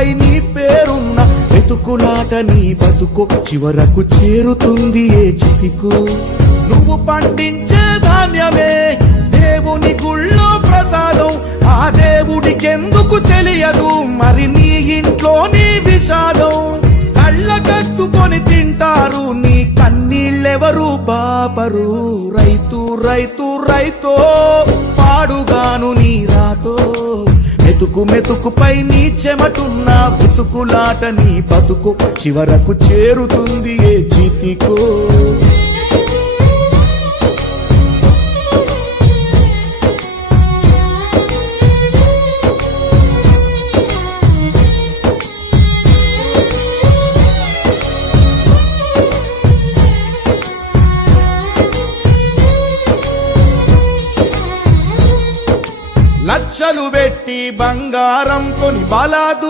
మెతుకుపై నీ పేరున్న మెతుకులాట నీ బతుకు చివరకు చేరుతుంది ఏ చితికు. నువ్వు పండించే ధాన్యమే దేవుని గుళ్ళో ప్రసాదం, ఆ దేవుడికెందుకు తెలియదు మరి నీ ఇంట్లో నీ విషాదం. కళ్ళకత్తుకొని తింటారు నీ కన్నీళ్ళెవరు బాపరు. రైతు రైతు రైతో పాడుగాను నీ రాతో, మెతుకు మెతుకుపై నీ చెమటున్న బతుకులాట నీ బతుకు చివరకు చేరుతుంది ఏ చితికో. లక్షలు పెట్టి బంగారం కొని బలాదు